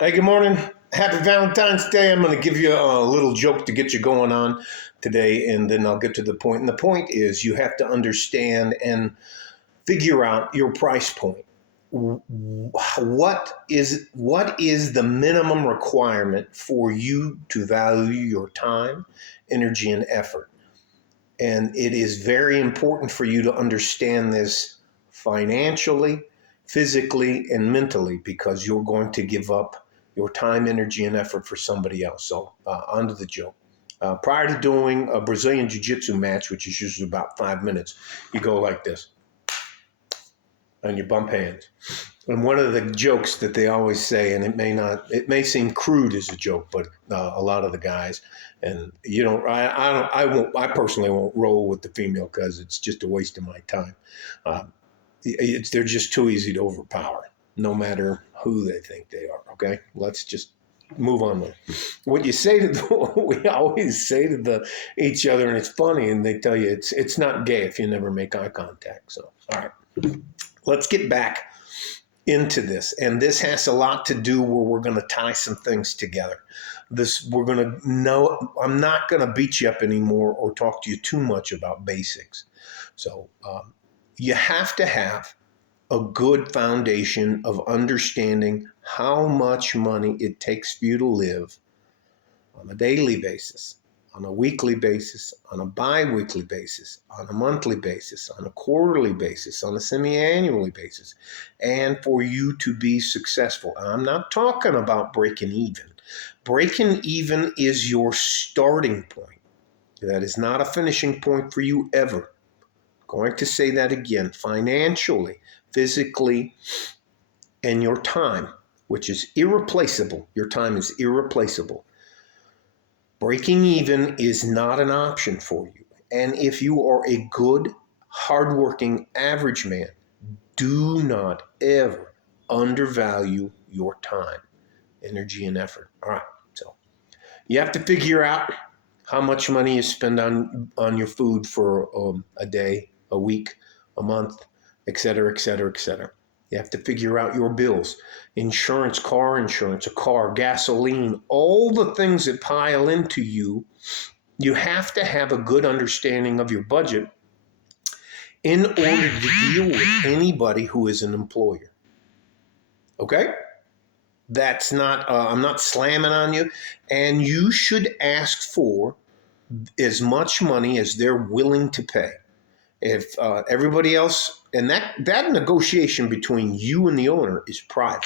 Hey, good morning. Happy Valentine's Day. I'm going to give you a little joke to get you going on today, and then I'll get to the point. And the point is you have to understand and figure out your price point. What is the minimum requirement for you to value your time, energy, and effort? And it is very important for you to understand this financially, physically, and mentally because you're going to give up your time, energy, and effort for somebody else. So, on to the joke. Prior to doing a Brazilian Jiu Jitsu match, which is usually about 5 minutes, you go like this and you bump hands. And one of the jokes that they always say, and it may seem crude as a joke, but a lot of the guys, and you don't, I personally won't roll with the female because it's just a waste of my time. They're just too easy to overpower, no matter who they think they are. Okay, let's just move on with it. What you say we always say to each other, and it's funny, and they tell you it's not gay if you never make eye contact. So, all right, let's get back into this, and this has a lot to do where we're going to tie some things together. I'm not going to beat you up anymore or talk to you too much about basics. So you have to have a good foundation of understanding how much money it takes for you to live on a daily basis, on a weekly basis, on a bi-weekly basis, on a monthly basis, on a quarterly basis, on a semi-annually basis, and for you to be successful. And I'm not talking about breaking even. Breaking even is your starting point. That is not a finishing point for you ever. I'm going to say that again. Financially, physically, and your time, which is irreplaceable. Your time is irreplaceable. Breaking even is not an option for you. And if you are a good, hardworking, average man, do not ever undervalue your time, energy, and effort. All right. So you have to figure out how much money you spend on your food for a day, a week, a month, et cetera, et cetera, et cetera. You have to figure out your bills, insurance, car insurance, a car, gasoline, all the things that pile into you. You have to have a good understanding of your budget in order to deal with anybody who is an employer. Okay? That's not, I'm not slamming on you. And you should ask for as much money as they're willing to pay. If everybody else, and that negotiation between you and the owner is private,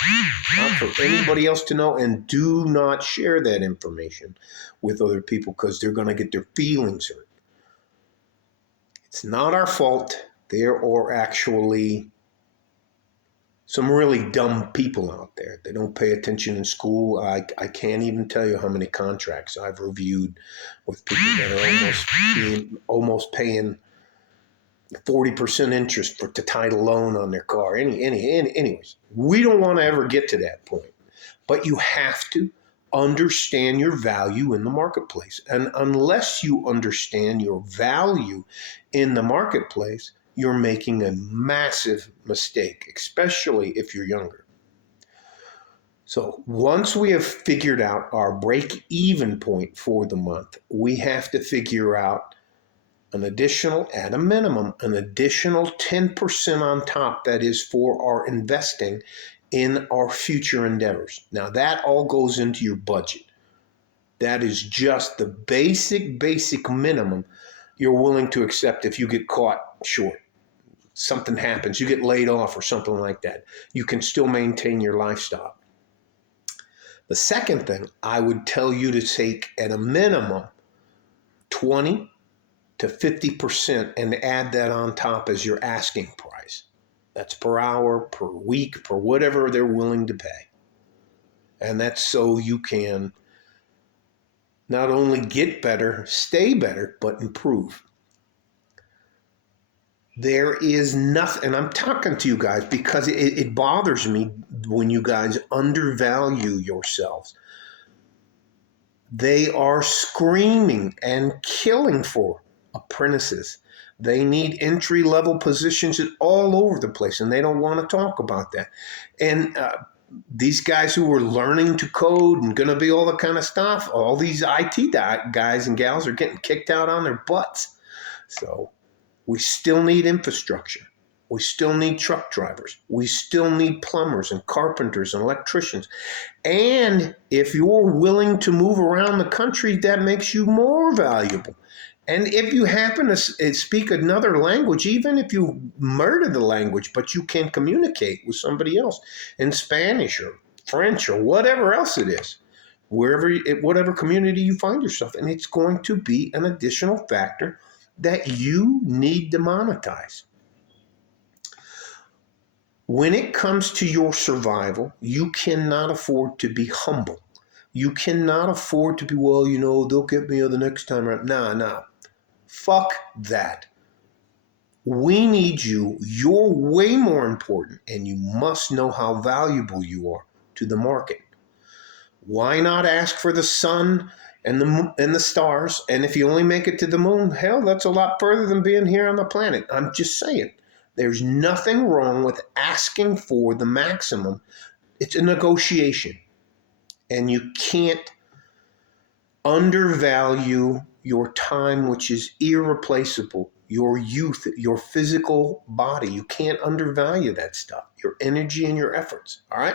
not for anybody else to know, and do not share that information with other people because they're going to get their feelings hurt. It's not our fault. There are actually some really dumb people out there. They don't pay attention in school. I can't even tell you how many contracts I've reviewed with people that are almost paying 40% interest to title loan on their car. Anyways, we don't want to ever get to that point. But you have to understand your value in the marketplace. And unless you understand your value in the marketplace, you're making a massive mistake, especially if you're younger. So once we have figured out our break-even point for the month, we have to figure out at a minimum, an additional 10% on top that is for our investing in our future endeavors. Now that all goes into your budget. That is just the basic minimum you're willing to accept if you get caught short. Something happens, you get laid off or something like that. You can still maintain your lifestyle. The second thing, I would tell you to take at a minimum 20 to 50% and add that on top as your asking price. That's per hour, per week, per whatever they're willing to pay. And that's so you can not only get better, stay better, but improve. There is nothing, and I'm talking to you guys because it bothers me when you guys undervalue yourselves. They are screaming and killing for apprentices. They need entry-level positions all over the place, and they don't want to talk about that. And these guys who are learning to code and going to be all the kind of stuff, all these IT guys and gals are getting kicked out on their butts. So we still need infrastructure. We still need truck drivers. We still need plumbers and carpenters and electricians. And if you're willing to move around the country, that makes you more valuable. And if you happen to speak another language, even if you murder the language, but you can communicate with somebody else in Spanish or French or whatever else it is, whatever community you find yourself in, it's going to be an additional factor that you need to monetize. When it comes to your survival, you cannot afford to be humble. You cannot afford to be, well, they'll get me the next time around. Nah. Fuck that. We need you. You're way more important, and you must know how valuable you are to the market. Why not ask for the sun and the stars? And if you only make it to the moon, hell, that's a lot further than being here on the planet. I'm just saying. There's nothing wrong with asking for the maximum. It's a negotiation. And you can't undervalue your time, which is irreplaceable, your youth, your physical body. You can't undervalue that stuff, your energy and your efforts. All right?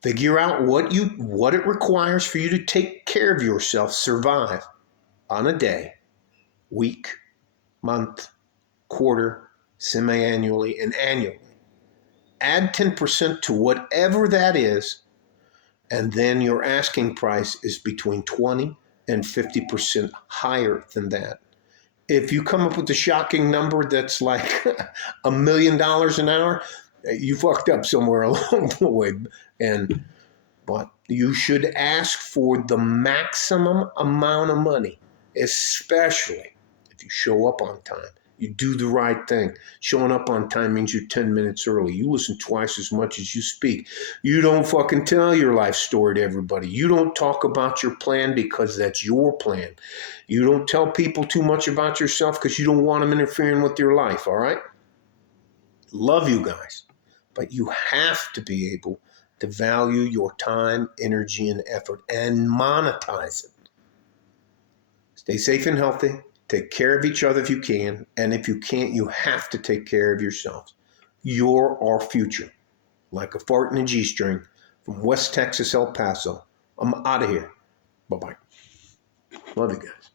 Figure out what it requires for you to take care of yourself, survive on a day, week, month, quarter, semi-annually, and annually. Add 10% to whatever that is, and then your asking price is between 20 and 50% higher than that. If you come up with a shocking number that's like $1 million an hour, you fucked up somewhere along the way. But you should ask for the maximum amount of money, especially if you show up on time. You do the right thing. Showing up on time means you're 10 minutes early. You listen twice as much as you speak. You don't fucking tell your life story to everybody. You don't talk about your plan because that's your plan. You don't tell people too much about yourself because you don't want them interfering with your life, all right? Love you guys. But you have to be able to value your time, energy, and effort and monetize it. Stay safe and healthy. Take care of each other if you can. And if you can't, you have to take care of yourselves. You're our future. Like a fart in a G-string from West Texas, El Paso. I'm out of here. Bye-bye. Love you guys.